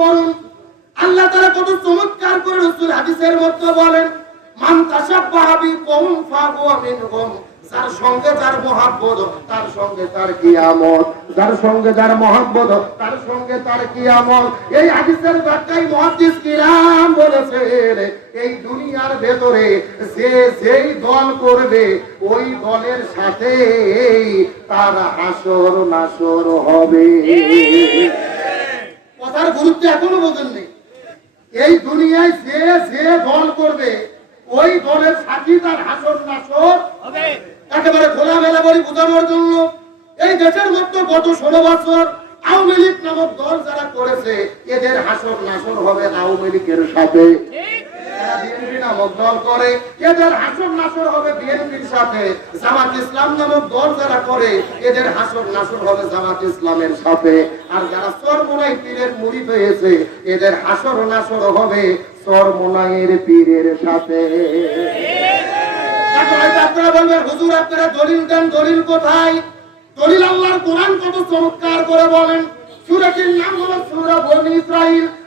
করুন আল্লাহ তারা কত চমৎকার করে রসুল হাদিসের বলেন সঙ্গে তার মহাব্বত, তার সঙ্গে তার কিয়ামত। এই হাদিসের ব্যাখ্যায় মুহাদ্দিস কিরাম বলেছেন, এই দুনিয়ার ভেতরে যে যেই দল করবে, ওই দলের সাথে তার হাসর নাসর হবে কথার গুরুত্ব এখনও বোঝেননি। এই দুনিয়ায় যে যে দল করবে ওই দলের সাথী তার হাসর নাসর। একেবারে খোলামেলা বলি বোঝানোর জন্য এই দেশের মধ্যে গত ষোলো বছর আওয়ামী লীগ নামক দল যারা করেছে এদের হাসর নাসর হবে আওয়ামী লীগের সাথে। বিএনপি নামক দল করে, এদের হাসর নাসর হবে বিএনপির সাথে। জামাত ইসলাম নামক দল যারা করে, এদের হাসর নাসর হবে জামাত ইসলামের সাথে। আর যারা চরমোনাই পীরের মুড়ি হয়েছে এদের হাসর নাসর হবে চরমোনাইয়ের পীরের সাথে। আপনারা বলবেন, হুজুর, আপনারা দলিল দেন, দলিল কোথায়? দলিল আল্লাহর কোরআন কত চমৎকার করে বলেন। সূরাটির নাম হলো সূরা বনি ইসরাইল।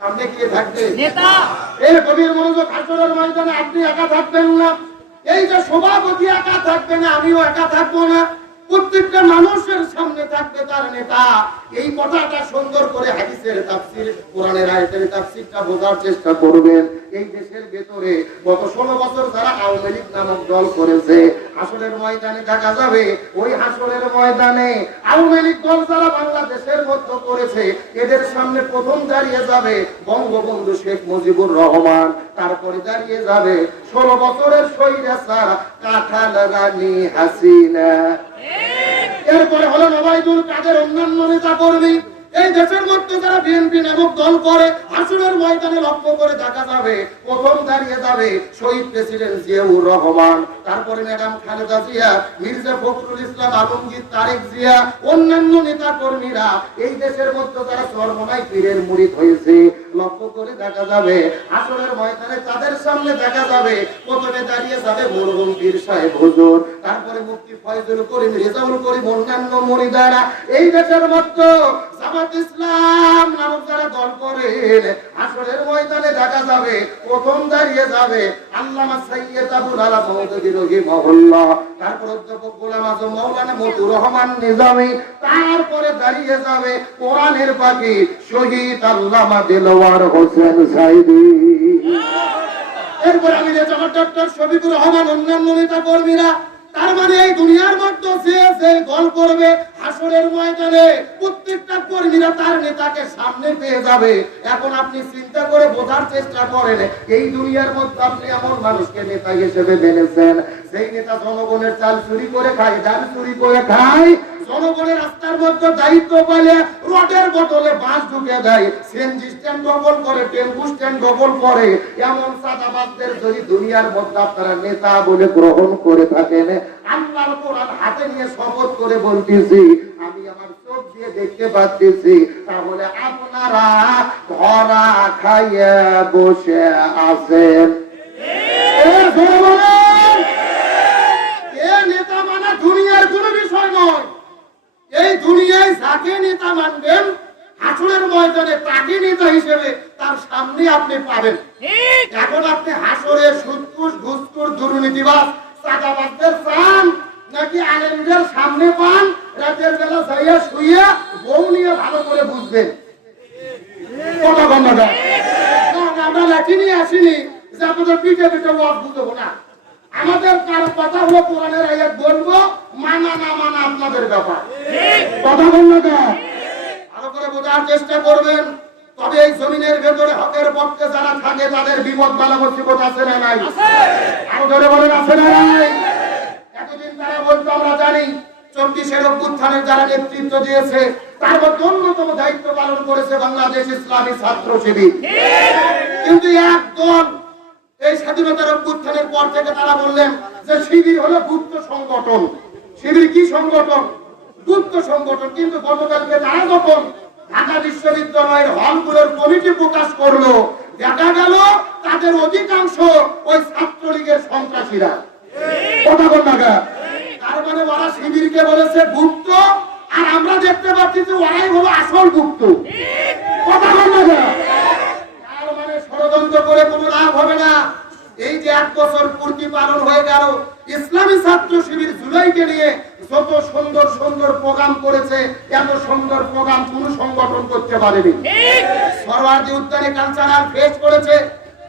সামনে কে থাকবে? নেতা! এই কবির মনোযোগ হাসরের ময়দানে আপনি একা থাকবেন না। এই যে সভাপতি একা থাকবে না আমিও একা থাকব না। প্রত্যেকটা মানুষের সামনে থাকবে তার নেতা। এই কথাটা সুন্দর করে হাদিসের তাফসির, কোরআনের আয়াতের তাফসিরটা বোঝার চেষ্টা করবেন। এই দেশের ভেতরে গত ষোলো বছর যারা আওয়ামী লীগ নামক দল করেছে, হাসরের ময়দানে দেখা যাবে, ওই হাসরের ময়দানে আওয়ামী লীগ দল যারা বাংলাদেশের মধ্যে করেছে, এদের সামনে প্রথম দাঁড়িয়ে যাবে বঙ্গবন্ধু শেখ মুজিবুর রহমান। তারপরে দাঁড়িয়ে যাবে ষোলো বছরের স্বৈরাচার কাঁঠাল রানী হাসিনা। এরপরে হলেন নবাইদুল কাদের অন্যান্য নেতা কর্মী। এই দেশের মধ্যে যারা বিএনপি নামক দল করে আসনের ময়দানে লক্ষ্য করে দেখা যাবে, প্রথম দাঁড়িয়ে যাবে শহীদ প্রেসিডেন্ট জিয়াউর রহমান, তারপরে ম্যাডাম খালেদা জিয়া, মির্জা ফখরুল ইসলাম, আলমগীর তারেক জিয়া, অন্যান্য নেতা কর্মীরা এই দেশের মধ্যে যারা সর্বনাই পীরের মুড়িদ হয়েছে লক্ষ্য করে দেখা যাবে আসনের ময়দানে তাদের সামনে দেখা যাবে, প্রথমে দাঁড়িয়ে যাবে মরহুম পীর সাহেব হুজুর, তারপরে মুক্তি ফয়জুল করিম, রেজাউল করিম, অন্যান্য মরিদারা এই দেশের মধ্যে জামাত ইসলাম নামক যারা দল করেন আসনের ময়দানে দেখা যাবে, প্রথম দাঁড়িয়ে যাবে, আল্লামা সাইয়্যেদ আবুল আলা তারপর অধ্যাপক গোলাম আজম মতুর রহমান নিজামী তারপরে দাঁড়িয়ে যাবে কোরআনের পাখি শহীদ আল্লামা দিলওয়ার হোসেন সাইদি। এরপর আমি যে আমার ডক্টর শফিকুর রহমান, অন্যান্য নেতা কর্মীরা তার মানে এই দুনিয়ার মধ্যে সে সে গল করবে হাসরের ময়দানে প্রত্যেকটা কর্মীরা তার নেতাকে সামনে পেয়ে যাবে। এখন আপনি চিন্তা করে বোঝার চেষ্টা করেন, এই দুনিয়ার মধ্যে আপনি এমন মানুষকে নেতা হিসেবে মেনেছেন। সেই নেতা জনগণের চাল চুরি করে খায়, ডাল চুরি করে খায় জনগণের রাস্তার মধ্যে দায়িত্ব পেলে রোডের বদলে বাস ঢুকে দেয়। সিএনজি স্ট্যান্ড ডবল করে, টেম্পু স্ট্যান্ড ডবল করে। এমন চাঁদাবাজদের যদি দুনিয়ার মধ্যে আপনারা নেতা বলে গ্রহণ করে থাকেন, আল্লাহর কোরআন হাতে নিয়ে শপথ করে বলতেছি, আমি আমার চোখ দিয়ে দেখতে পাচ্ছি তাহলে আপনারা ধরা খাইয়ে বসে আছেন। এ জোরে বলেন। এ নেতা মানা দুনিয়ার কোনো বিষয় নয় এই দুনিয়ায় যাকে নেতা মানবেন হাসুরের ময়দানে তাকে নেতা হিসেবে তার সামনে আপনি পাবেন। এখন আপনি হাসরে সুৎকুর ঘুসকুর দুর্নীতিবাজ চাঁদাবাজদের চান নাকি আলেমদের সামনে পান রাতের বেলা যাইয়া শুইয়া বউ নিয়ে ভালো করে বুঝবেন। কথা বন্ধ কর। না, না, আমরা লাঠি নিয়ে আসিনি যে আপনাদের পিঠে পিঠে ওয়াজ বুঝব না। আমাদের কার কথা হলো কোরআনের আয়াত বলব মানা না মানা আপনাদের ব্যাপার। কথা বন্ধ কর। ভালো করে বোঝার চেষ্টা করবেন তবে এই জমিনের ভেতরে হকের পক্ষে যারা থাকে তাদের বিপদ বালা মুসিবত আছে না নাই? আরও ধরে বলেন আছে না নাই? এতদিন তারা বলতো আমরা জানি চব্বিশের অভ্যুত্থানের যারা নেতৃত্ব দিয়েছে তার মধ্যে অন্যতম দায়িত্ব পালন করেছে বাংলাদেশ ইসলামী ছাত্র শিবির কিন্তু একদল এই স্বাধীনতার অভ্যুত্থানের পর থেকে তারা বললেন যে শিবির হলো গুপ্ত সংগঠন। শিবির কি সংগঠন? গুপ্ত সংগঠন। কিন্তু গতকালকে তারা যখন ঢাকা বিশ্ববিদ্যালয়ের হলগুলোর কমিটি প্রকাশ করল, দেখা গেল তাদের অধিকাংশ ওই ছাত্রলীগের সন্ত্রাসীরা। কথা বল না তার মানে ওরা শিবিরকে বলেছে গুপ্ত, আর আমরা দেখতে পাচ্ছি যে ওরাই হলো আসল গুপ্ত। কথা বল না ষড়যন্ত্র করে কোনো লাভ হবে না। এই যে এক বছর পূর্তি পালন হয়ে গেল, ইসলামী ছাত্র শিবির জুলাইকে নিয়ে যত সুন্দর সুন্দর প্রোগ্রাম করেছে, এত সুন্দর প্রোগ্রাম কোন সংগঠন করতে পারেনি। সরওয়ার্দী উদ্যানে কালচারাল ফেস করেছে।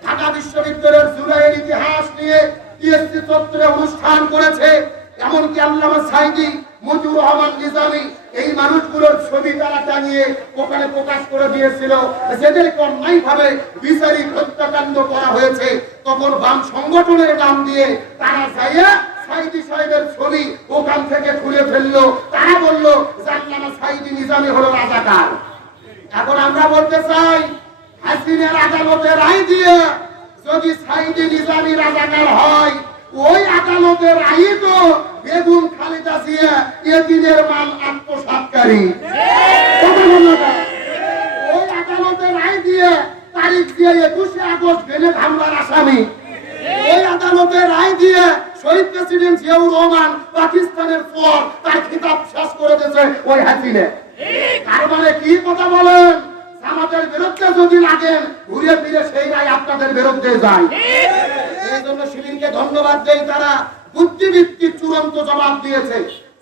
ঢাকা বিশ্ববিদ্যালয়ের জুলাইয়ের ইতিহাস নিয়ে টিএসসি চত্বরে অনুষ্ঠান করেছে। এমনকি আল্লামা সাইদি মজিবুর রহমান নিজামী, এই মানুষগুলোর ছবি তারা টাঙিয়ে ওখানে প্রকাশ করে দিয়েছিল। যেদেরকে অন্যায় ভাবে বিচারিক হত্যাকাণ্ড করা হয়েছে, তখন বাম সংগঠনের নাম দিয়ে তারা যাইয়া বলল নিজামী হলো রাজাকার। এখন আমরা বলতে চাই, হাসিনের আদালতে রায় যদি সাইদি নিজামী রাজাকার হয়, ওই আদালতের রায় তো বেগুন খালিদা জিয়া এদিনের মাল কেন? ওই রায় দিয়ে তারিখ দিয়ে একুশে আগস্ট হামলার আসামি। আদালতের রায় দিয়ে শহীদ প্রেসিডেন্ট জিয়াউর রহমান পাকিস্তানের পর তার খিতাব শেষ করে দিয়েছে ওই হাসিনে তার মানে কি কথা বলেন? আমাদের বিরুদ্ধে যদি লাগেন ঘুরে ফিরে সেই রায় আপনাদের বিরুদ্ধে যায়। এই জন্য শিবিরকে ধন্যবাদ দেয় তারা। বুদ্ধিবৃত্তির চূড়ান্ত জবাব দিয়েছে।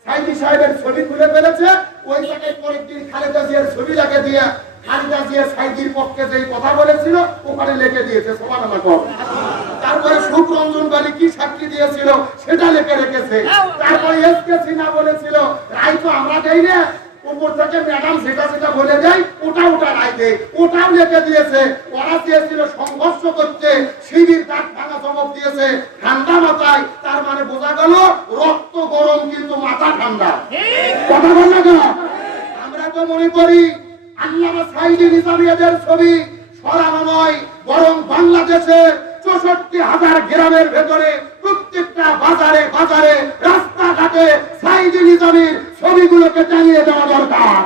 সাইদি সাহেবের ছবি খুলে ফেলেছে। ওই জায়গায় পরের দিন খালেদা জিয়ার ছবি লাগে দিয়ে খালেদা জিয়া সাইদির পক্ষে যেই কথা বলেছিল, ওখানে লেখে দিয়েছে সমান তারপরে সুখরঞ্জন বালি কি সাক্ষী দিয়েছিল, সেটা লেখে রেখেছে। তারপরে এস কে সিনহা বলেছিল, রায় তো আমরা দেই না উপর থেকে ম্যাডাম যেটা যেটা বলে দেয়, ওটা ওটা দেয় ওটাও লিখে দিয়েছে ওরা চেয়েছিল সংঘর্ষ করতে শিবির দাঁত ভাঙা জবাব দিয়েছে, ঠান্ডা মাথায়, তার মানে বোঝা গেল, রক্ত গরম কিন্তু মাথা ঠান্ডা কথা বল না? আমরা তো মনে করি, আল্লামা সাইদি নিজামিয়াদের ছবি, সরানো নয়, বরং বাংলাদেশের চৌষট্টি হাজার গ্রামের ভেতরে প্রত্যেকটা বাজারে বাজারে, রাস্তাঘাটে সাইদি নিজামির ছবিগুলোকে টাঙিয়ে দেওয়া দরকার।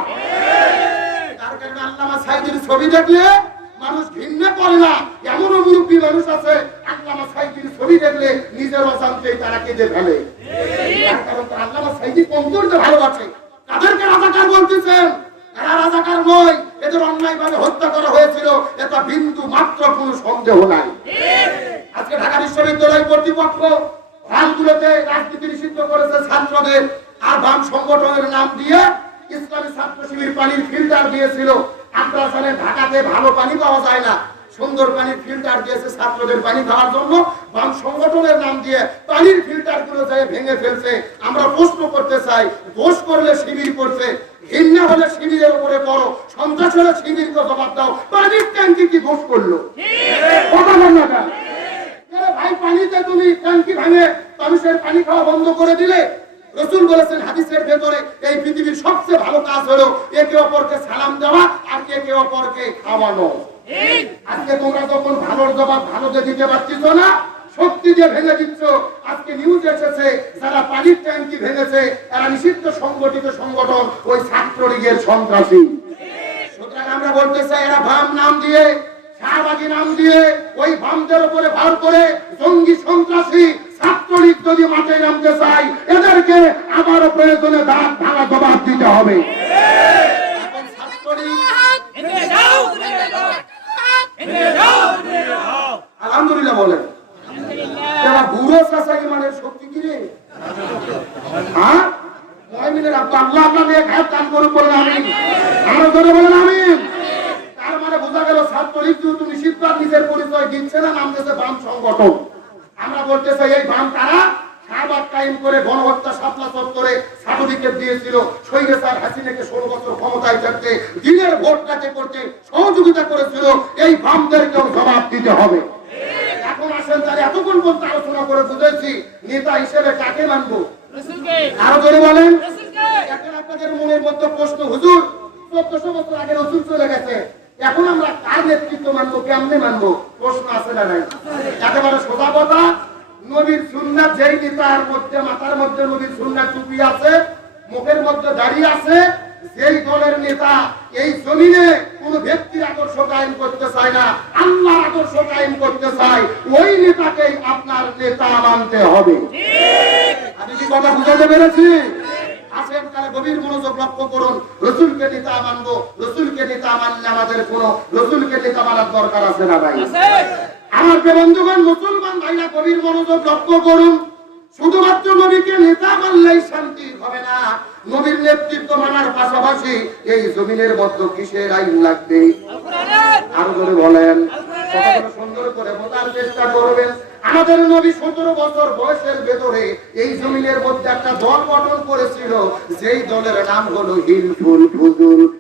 রাজাকার নয়, এদের অন্যায় ভাবে হত্যা করা হয়েছিল। এটা বিন্দু মাত্র কোনো সন্দেহ নাই। আজকে ঢাকা বিশ্ববিদ্যালয় কর্তৃপক্ষ রামগুলোতে রাজনীতি নিষিদ্ধ করেছে ছাত্রদের আর বাম সংগঠনের নাম দিয়ে ইসলামী ছাত্র শিবির পানির ফিল্টার দিয়েছিল। আপনারা জানেন ঢাকাতে ভালো পানি পাওয়া যায় না। সুন্দর পানির ফিল্টার দিয়েছে ছাত্রদের পানি খাওয়ার জন্য। বাম সংগঠনের নাম দিয়ে পানির ফিল্টারগুলো যায় ভেঙে ফেলছে আমরা প্রশ্ন করতে চাই দোষ করলে শিবির করছে ঘৃণা হলে শিবিরের উপরে পড়ো সন্ত্রাস হলে শিবিরকে জবাব দাও। পানির ট্যাঙ্কি কি দোষ করল? কথা না কেন? পানিতে তুমি ট্যাঙ্কি ভাঙে মানুষের পানি খাওয়া বন্ধ করে দিলে রসুল বলেছেন হাদিসের ভেতরে এই পৃথিবীর সবচেয়ে ভালো কাজ হলো একে অপরকে সালাম দেওয়া আর একে অপরকে খাওয়ানো। আজকে তোমরা যখন ভালোর জবাব ভালোতে দিতে পারছিস না শক্তি দিয়ে ভেঙে দিচ্ছ। আজকে নিউজ এসেছে যারা পানির ট্যাঙ্কি ভেঙেছে তারা নিষিদ্ধ সংগঠিত সংগঠন ওই ছাত্রলীগের সন্ত্রাসী। সুতরাং আমরা বলতে চাই এরা বাম নাম দিয়ে শাহবাগী নাম দিয়ে ওই বামদের উপরে ভার করে জঙ্গি সন্ত্রাসী ছাত্রলীগ যদি মাঠে নামতে চাই এদেরকে প্রয়োজনে দাঁত ভাঙা জবাব দিতে হবে আলহামদুলিল্লাহ বলেন এরা বুড়ো চাষা ইমানের শক্তি কি রে হ্যাঁ ময়মিনের আব্বা আল্লাহ আল্লাহ নিয়ে খায় কাজ করুন বলেন আমি আরও ধরে বলেন আমি মানে গেল ছাত্রলীগ যেহেতু নিষিদ্ধ আর নিজের পরিচয় দিচ্ছে না নাম বাম সংগঠন। আমরা বলতে চাই এই বাম কারা শাহবাগ কায়েম করে গণহত্যা সাতলা চত্বরে সার্টিফিকেট দিয়েছিল। শহীদ স্যার হাসিনাকে ষোলো বছর ক্ষমতায় থাকতে দিনের ভোট কাটে করতে সহযোগিতা করেছিল এই বামদেরকেও জবাব দিতে হবে। এখন আসেন তাহলে এতক্ষণ পর্যন্ত আলোচনা করে বুঝেছি নেতা হিসেবে কাকে মানবো? আরও জোরে বলেন। এখন আপনাদের মনের মধ্যে প্রশ্ন হুজুর চোদ্দশো বছর আগে রসুল চলে গেছে। এখন আমরা কার নেতৃত্ব মানবো কেমনে মানবো? প্রশ্ন আছে না নাই? একেবারে সোজা কথা নবীর সুন্নাত যেই নেতার মধ্যে মাথার মধ্যে নবীর সুন্নাত টুপি আছে মুখের মধ্যে দাড়ি আছে যেই দলের নেতা এই জমিনে কোন ব্যক্তির আদর্শ কায়েম করতে চায় না আল্লাহর আদর্শ কায়েম করতে চায় ওই নেতাকেই আপনার নেতা মানতে হবে। আমি কি কথা বুঝাতে পেরেছি আসেন গভীর মনোযোগ লক্ষ্য করুন। রসুলকে নেতা মানবো রসুলকে নেতা মানলে আমাদের কোন রসুলকে নেতা মানার দরকার আছে না ভাই? আমার বন্ধুগণ মুসলমান ভাইরা গভীর মনোযোগ লক্ষ্য করুন। শুধুমাত্র নবীকে নেতা মানলেই শান্তি হবে না। নবীর নেতৃত্ব মানার পাশাপাশি এই জমিনের মধ্যে কিসের আইন লাগবে? আরও করে বলেন। সুন্দর করে বোঝার চেষ্টা করবেন। আমাদের নবী সতেরো বছর বয়সের ভেতরে এই জমিনের মধ্যে একটা দল গঠন করেছিল, যেই দলের নাম হলো হিলফুল ফুজুল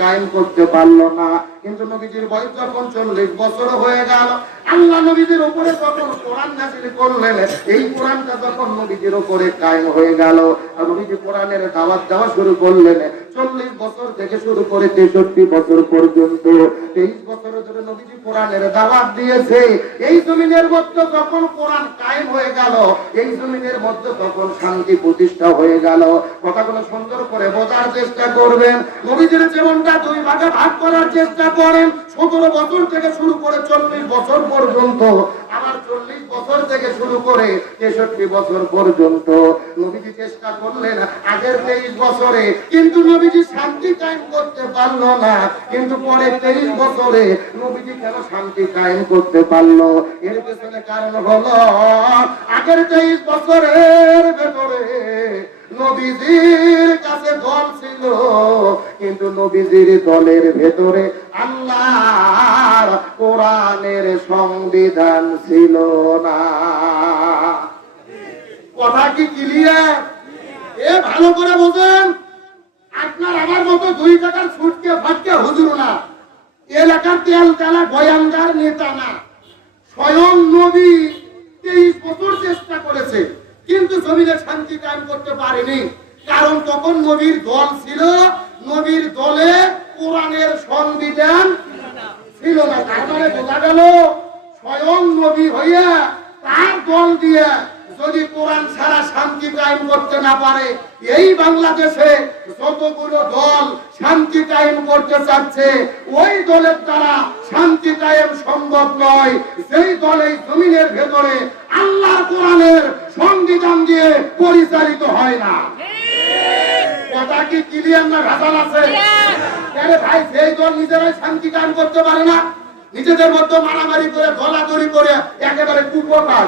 কায়েম করতে পারল না। কিন্তু নবীজির বয়স যখন চল্লিশ বছর হয়ে গেল, আল্লাহ নবীজির উপরে যখন কোরআন নাজিল করলেন, এই কোরআনটা যখন নবীজির উপরে কায়েম হয়ে গেল, আর নবীজি কোরআনের দাওয়াত দেওয়া শুরু করলেন চল্লিশ বছর থেকে শুরু করে তেষট্টি বছর পর্যন্ত, তেইশ বছর ধরে নবীজি কোরআনের দাওয়াত দিয়েছে। এই জমিনের মধ্যে যখন কোরআন কায়েম হয়ে গেল, এই জমিনের মধ্যে তখন শান্তি প্রতিষ্ঠা হয়ে গেল। কথাগুলো সুন্দর করে বোঝার চেষ্টা করবেন। নবীজির জীবনটা দুই ভাগে ভাগ করার চেষ্টা করেন। সতেরো বছর থেকে শুরু করে চল্লিশ বছর পর্যন্ত, আবার চল্লিশ বছর থেকে শুরু করে তেষট্টি বছর পর্যন্ত। নবীজি চেষ্টা করলেন আগের তেইশ বছরে, কিন্তু নবীজি শান্তি কায়েম করতে পারল না। কিন্তু পরে তেইশ বছরে নবীজি কেন শান্তি কায়েম করতে পারল? এর পেছনে কারণ হলো আগের তেইশ বছরের ভেতরে নবীজির কাছে দল ছিল, কিন্তু নবীজির দলের ভেতরে আল্লাহর কোরআনের সংবিধান ছিল না। কথা কি ক্লিয়ার এ ভালো করে বোঝেন, আপনার আমার মতো দুই টাকার ছুটকে ফাটকে হুজুর না। এলাকার তেল তেলা গয়াঙ্গার নেতা না। স্বয়ং নবী তেইশ বছর চেষ্টা করেছে। কিন্তু জমিনে শান্তি কায়েম করতে পারেনি। কারণ তখন নবীর দল ছিল, নবীর দলে কোরআনের সংবিধান ছিল না। তার মানে বোঝা গেল, স্বয়ং নবী হইয়া তার দল দিয়ে কায়েম করতে না পারে এই বাংলাদেশে যতগুলো দল শান্তি কায়েম করতে চাচ্ছে ওই দলের দ্বারা শান্তি কায়েম সম্ভব নয়। সেই দল এই জমিনের ভেতরে আল্লাহ কোরআনের সংবিধান দিয়ে পরিচালিত হয় না। কথা কি ক্লিয়ার না ভেজাল আছে? ভাই সেই দল নিজেরাই শান্তি টাইম করতে পারে না নিজেদের মধ্যে মারামারি করে গলাগড়ি করে একেবারে কুপকার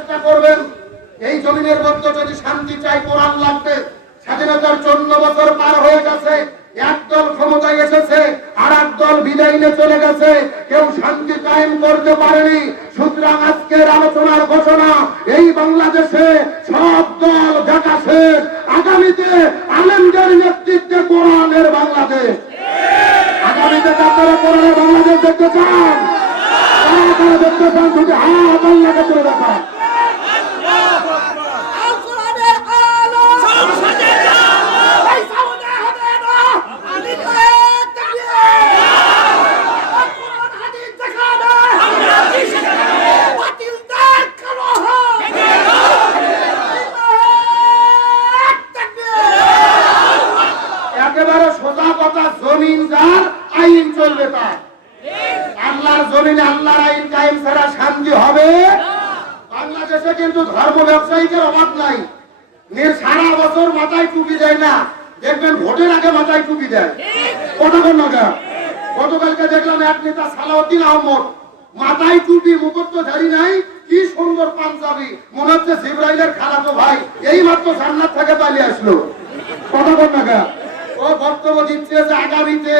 মানে এই জমিনের মধ্যে যদি শান্তি চাই, কোরআন লাগবে। স্বাধীনতার চন্ন বছর পার হয়ে গেছে। একদল ক্ষমতায় এসেছে আর দল বিদায় নিয়ে চলে গেছে। কেউ শান্তি কায়েম করতে পারেনি। সুতরাং আজকের আলোচনার ঘোষণা এই বাংলাদেশে সব দল দেখা শেষ আগামীতে আলেমদের নেতৃত্বে কোরআনের বাংলাদেশ আগামীতে আপনারা কোরআনের বাংলাদেশ দেখতে চান কারা কারা দেখতে চান যদি হাত আল্লাহকে তুলে দেখান আল কোরআনের আলো সংসদে যাও এই সাউন্ডে হবে না আমি তাকবীর আল কোরআন হাদিস দেখাবে আমরা হাদিস দেখাবে বাতিল দেখানো হোক একেবারে সোজা কথা জমিন যার আইন চলবে তার আল্লাহর জমিনে আল্লাহর আইন কায়েম ছাড়া শান্তি হবে বাংলাদেশে কিন্তু ধর্ম ব্যবসায়ীদের অভাব নাই নির সারা বছর মাথায় টুপি দেয় না দেখবেন ভোটের আগে মাথায় টুপি দেয় কতক্ষণ নাগা গতকালকে দেখলাম এক নেতা সালাউদ্দিন আহমদ মাথায় টুপি মুকুটধারী নাই কি সুন্দর পাঞ্জাবি মনে হচ্ছে জিব্রাইলের খালাতো ভাই এই মাত্র জান্নাত থেকে পালিয়ে আসলো কতক্ষণ নাগা ও বক্তব্য দিচ্ছে যে আগামীতে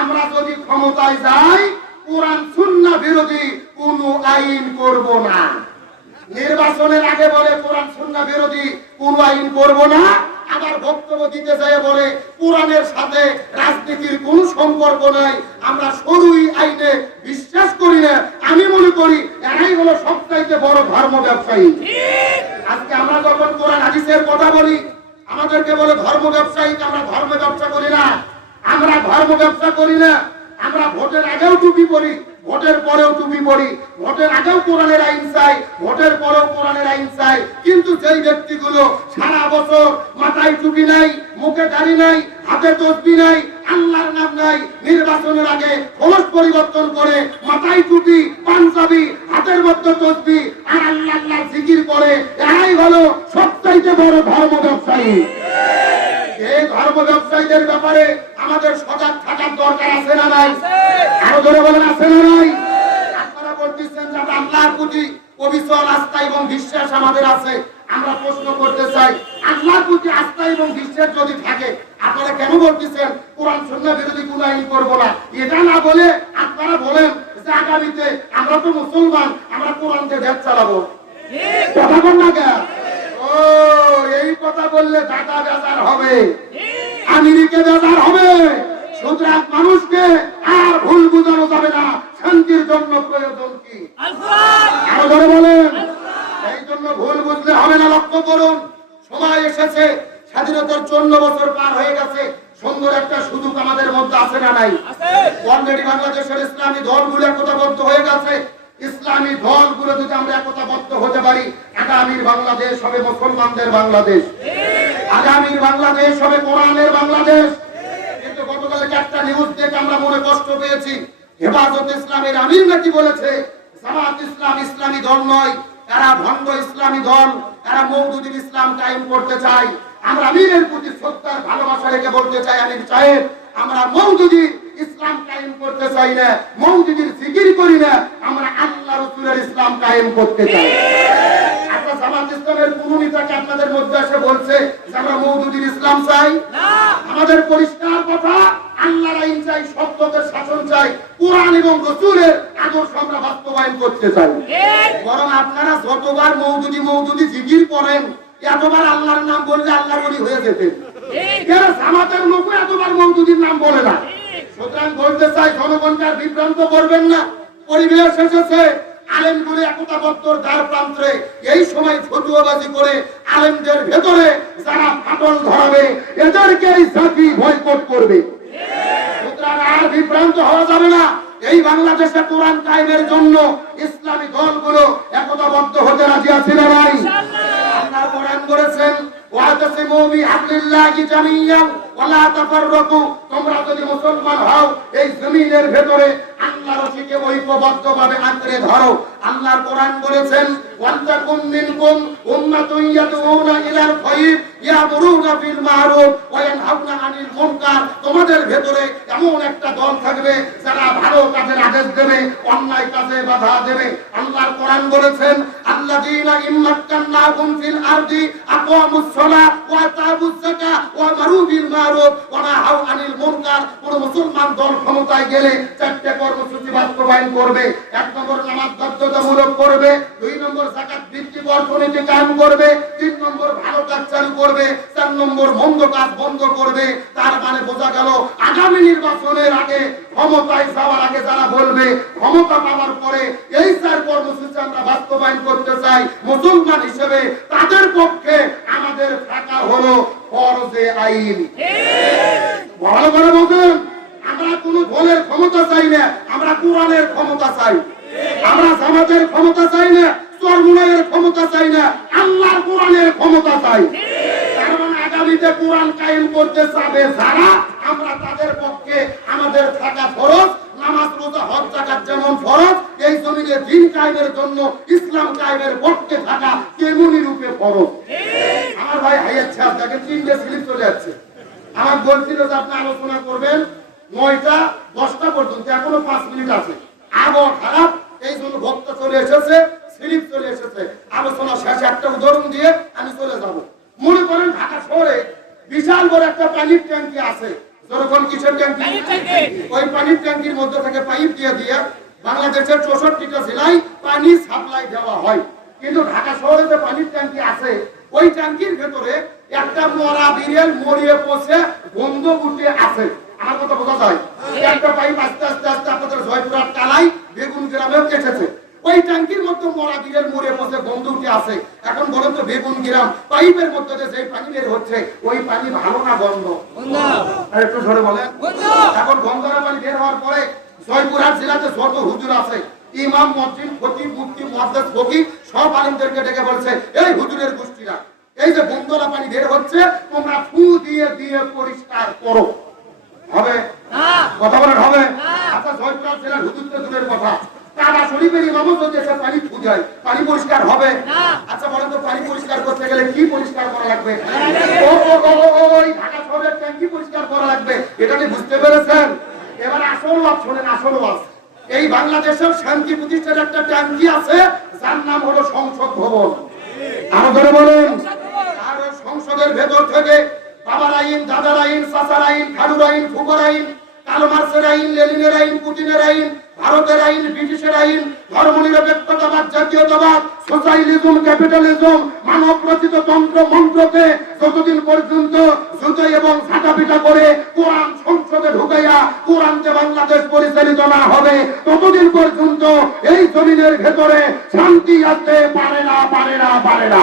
আমরা যদি ক্ষমতায় যাই, কোরআন সুন্না বিরোধী কোন আইন করব না। নির্বাচনের আগে বলে, কোরআন সুন্না বিরোধী কোন আইন করব না। আবার বক্তব্য দিতে যায় বলে, কোরআনের সাথে রাজনীতির কোন সম্পর্ক নাই। আমরা সরুই আইনে বিশ্বাস করি না। আমি মনে করি এরাই হলো সবচাইতে বড় ধর্ম ব্যবসায়ী। আজকে আমরা যখন কোরআন হাদিসের কথা বলি আমাদেরকে বলে ধর্ম ব্যবসায়ী, আমরা ধর্ম ব্যবসা করি না। আমরা ধর্ম ব্যবসা করি না। আমরা ভোটের আগেও টুপি পরি, ভোটের পরেও টুপি পড়ি ভোটের আগেও কোরআনের আইন চাই, ভোটের পরেও কোরআনের আইন চাই। কিন্তু যেই ব্যক্তিগুলো সারা বছর মাথায় টুপি নাই, মুখে দাড়ি নাই, হাতে তসবি নাই আল্লাহর নাম নাই। নির্বাচনের আগে খরচ পরিবর্তন করে, মাথায় টুপি, পাঞ্জাবি, হাতের মধ্যে তসবি, আর আল্লাহ আল্লাহ জিকির করে, এরাই হলো সবচাইতে বড় ধর্ম ব্যবসায়ী। এই ধর্ম ব্যবসায়ীদের ব্যাপারে আমাদের সজাগ থাকার দরকার আছে না নাই? আরও ধরে বলেন, আছে না নাই? আপনারা বলতেছেন যে আমরা আল্লাহর প্রতি অবিচল আস্থা এবং বিশ্বাস আমাদের আছে। আমরা প্রশ্ন করতে চাই, আল্লাহর প্রতি আস্থা এবং বিশ্বাস যদি থাকে, আপনারা কেন বলতেছেন, কোরআন সন্না বিরোধী কোন আইন করব না? এটা না বলে আপনারা বলেন যে আগামীতে আমরা তো মুসলমান, আমরা কোরআনকে দেশ চালাবো। কথা বল না কেন? ও, এই কথা বললে ঢাকা বেজার হবে। আমেরিকা বেজার হবে। সুতরাং মানুষকে আর ভুল বোঝানো যাবে না। শান্তির জন্য প্রয়োজন কি? আরও ধরে বলেন এই জন্য ভুল বুঝলে হবে না লক্ষ্য করুন। সময় এসেছে স্বাধীনতার চন্ন বছর পার হয়ে গেছে। সুন্দর একটা সুযোগ আমাদের মধ্যে আছে না নাই? অলরেডি বাংলাদেশের ইসলামী দলগুলো একতাবদ্ধ হয়ে গেছে। ইসলামী দলগুলো যদি আমরা একতাবদ্ধ হতে পারি আগামীর বাংলাদেশ হবে মুসলমানদের বাংলাদেশ। আগামীর বাংলাদেশ হবে কোরআনের বাংলাদেশ। কিন্তু গতকালকে একটা নিউজ দেখে আমরা মনে কষ্ট পেয়েছি। হেফাজত ইসলামের আমির নাকি বলেছে জামাত ইসলাম ইসলামী দল নয় তারা ভণ্ড ইসলামী দল তারা মৌদুদিন ইসলাম কায়েম করতে চায়। আমরা আমিরের প্রতি শ্রদ্ধার ভালোবাসা রেখে বলতে চাই আমির সাহেব আমরা মৌদুদি ইসলাম কায়েম করতে চাই না মৌদুদির জিকির করি না আমরা আল্লাহ রসুলের ইসলাম কায়েম করতে চাই। আপনার জামাত ইসলামের কোন নেতাকে আপনাদের মধ্যে এসে বলছে যে আমরা মৌদুদির ইসলাম চাই? আমাদের পরিষ্কার কথা আল্লাহর আইন চাই সত্যকের শাসন চাই কোরআন এবং রসুলের আদর্শ আমরা বাস্তবায়ন করতে চাই। বরং আপনারা যতবার মৌদুদি মৌদুদি জিকির করেন এতবার আল্লাহর নাম বললে বলি হয়ে যেতেন। জামাতের লোক এতবার মৌদুদির নাম বলে না? সুতরাং বলতে চাই জনগণকে বিভ্রান্ত করবেন না। পরিবেশ এসেছে আলেমগুলো একতাবদ্ধর দ্বার প্রান্তে। এই সময় ফটুয়াবাজি করে আলেমদের ভেতরে যারা ফাটল ধরাবে এদেরকে এই জাতি বয়কট করবে সুতরাং আর বিভ্রান্ত হওয়া যাবে না এই বাংলাদেশে কোরআন কায়েমের জন্য ইসলামী দলগুলো একতাবদ্ধ হতে রাজি আছে না ভাই আল্লাহ কোরআন করেছেন ওয়াতাসিমু বিহাবলিল্লাহি জামিয়ান ওয়ালা তাফাররাকু তোমরা যদি মুসলমান হও এই জমিনের ভেতরে আল্লাহর রশিকে ঐক্যবদ্ধভাবে আঁকড়ে ধরো আল্লাহর কোরআন বলেছেন ওয়ান্তাকুম মিনকুম উম্মাতুন ইয়াদউনা ইলাল খায়র ইয়ামুরুনা বিল মারুফ ওয়া ইয়ানহাউনা আনিল মুনকার তোমাদের ভেতরে এমন একটা দল থাকবে যারা ভালো কাজের আদেশ দেবে অন্যায় কাজে বাধা দেবে। আল্লাহর কোরআন বলেছেন, আল্লাযীনা ফিল আরদি সালাহ ওয়া যাকাত ওয়া মারু বিল মারুফ ওয়া নাহাউ আনিল মুনকার। কোন মুসলমান দল ক্ষমতায় গেলে চারটি কর্মসূচি বাস্তবায়ন করবে। এক নম্বর নামাজ বাধ্যতামূলক করবে, দুই নম্বর ভিত্তিক অর্থনীতি কায়েম করবে, তিন নম্বর ভালো কাজ চালু করবে, চার নম্বর মন্দ কাজ বন্ধ করবে। তার মানে বোঝা গেল, আগামী নির্বাচনের আগে ক্ষমতায় যাওয়ার আগে যারা বলবে, ক্ষমতা পাওয়ার পরে এই চার কর্মসূচি আমরা বাস্তবায়ন করতে চাই। মুসলমান হিসেবে তাদের পক্ষে আমাদের থাকা হলো ফরজে আইন। ভালো করে বলবেন, আমরা কোন দলের ক্ষমতা চাই না, আমরা কোরআনের ক্ষমতা চাই। আমরা জামাতের ক্ষমতা চাই না, চরমুনাইয়ের ক্ষমতা চাই না, আল্লাহর কোরআনের ক্ষমতা চাই। তার মানে আগামীতে কোরআন কায়েম করতে চাবে যারা, আমরা তাদের পক্ষে আমাদের থাকা ফরজ নামাজ রোজা হজ জাকাত যেমন ফরজ এই জমিনে দিন কায়েমের জন্য ইসলাম কায়েমের পক্ষে থাকা তেমনি রূপে ফরজ। আমার ভাই হাইয়াচ্ছে দেখেন তিনটে স্লিপ চলে যাচ্ছে। আমার বলছিল যে আপনি আলোচনা করবেন নয়টা দশটা পর্যন্ত এখনও পাঁচ মিনিট আছে। আবহাওয়া খারাপ এই জন্য ভক্ত চলে এসেছে স্লিপ চলে এসেছে। আলোচনা শেষে একটা উদাহরণ দিয়ে আমি চলে যাব। মনে করেন ঢাকা শহরে বিশাল বড় একটা পানির ট্যাঙ্কি আছে। যখন কিসের ট্যাঙ্কি? ওই পানির ট্যাঙ্কির মধ্যে থেকে পাইপ দিয়ে দিয়ে বাংলাদেশের চৌষট্টিটা জেলায় পানি সাপ্লাই দেওয়া হয়। কিন্তু ঢাকা শহরে যে পানির ট্যাঙ্কি আছে ওই ট্যাঙ্কির ভেতরে একটা মরা বিড়েল মরিয়ে পচে গন্ধ উঠে আছে। আমার কথা বোঝা যায়? একটা পাইপ আস্তে আস্তে আস্তে আপনাদের জয়পুরহাট কালাই বেগুন গ্রামেও কেটেছে। ওই ট্যাঙ্কির মধ্যে মরা মরে পচে গন্ধ উঠে আছে এখন বলেন তো বেগুন গ্রাম পাইপের মধ্যে যে যেই পানি বের হচ্ছে ওই পানি ভালো না গন্ধ? একটু ধরে বলেন। এখন গঙ্গার পানি বের হওয়ার পরে জয়পুরহাট জেলাতে যত হুজুর আছে। ইমাম মসজিদ ফকির মুফতি মুহাদ্দিস ফকির সব আলেমদেরকে ডেকে বলছে এই হুজুরের গোষ্ঠীরা এই যে বন্দরা পানি বের হচ্ছে তোমরা ফু দিয়ে দিয়ে পরিষ্কার করো। হবে? কথা বলেন হবে? আচ্ছা জয়পুরহাট জেলার হুজুর তো দূরের কথা। কাবা শরীফের যদি এসে পানি পানি পরিষ্কার হবে। আচ্ছা বলেন তো পানি পরিষ্কার করতে গেলে কি পরিষ্কার করা লাগবে? ও ওই ঢাকা শহরের ট্যাঙ্কি পরিষ্কার করা লাগবে। এটা কি বুঝতে পেরেছেন? এবার আসল ওয়াজ শোনেন আসল ওয়াজ। এই বাংলাদেশের শান্তি প্রতিষ্ঠার একটা ট্যাঙ্কি আছে যার নাম হলো সংসদ ভবন। আরও ধরে বলেন। আর সংসদের ভেতর থেকে বাবার আইন দাদার আইন চাচার আইন খালুর আইন ফুকর আইন কালো মার্সের আইন লেলিনের আইন পুতিনের আইন ভারতের আইন, ব্রিটিশের আইন ধর্মনিরপেক্ষতাবাদ জাতীয়তাবাদ সোশ্যালিজম ক্যাপিটালিজম মানব রচিত তন্ত্র মন্ত্রকে যতদিন পর্যন্ত জুতো এবং ঝাঁটাপিটা করে কোরআন সংসদে ঢুকাইয়া কোরআনকে বাংলাদেশ পরিচালিত না হবে, ততদিন পর্যন্ত এই জমিনের ভেতরে শান্তি আসতে পারে না পারে না পারে না।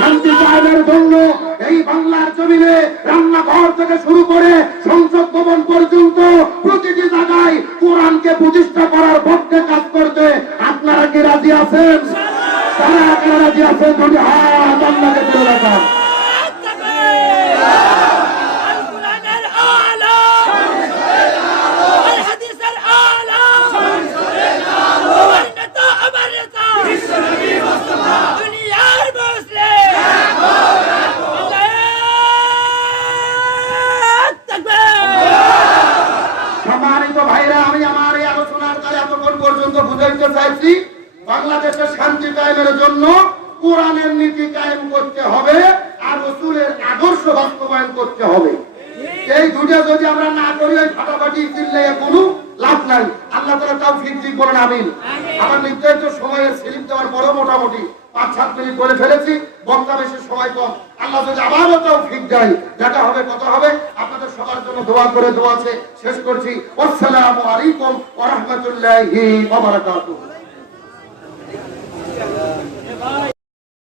শান্তি কায়েমের জন্য এই বাংলার জমিনে রান্নাঘর থেকে শুরু করে সংসদ ভবন পর্যন্ত প্রতিটি জায়গায় কোরআনকে প্রতিষ্ঠা করার পক্ষে কাজ করতে আপনারা কি রাজি আছেন? তারা আপনারা রাজি আছেন? দুটি হাত তুলে মিনিট বলে ফেলেছি, বক্তা বেশি সময় কম। আল্লাহ যদি আবারও তো ঠিক দেয়, দেখা হবে, কথা হবে। আপনাদের সবার জন্য দোয়া করে দোয়া আছে, শেষ করছি। আসসালামু আলাইকুম ওয়া রাহমাতুল্লাহি ওয়া বারাকাতুহু।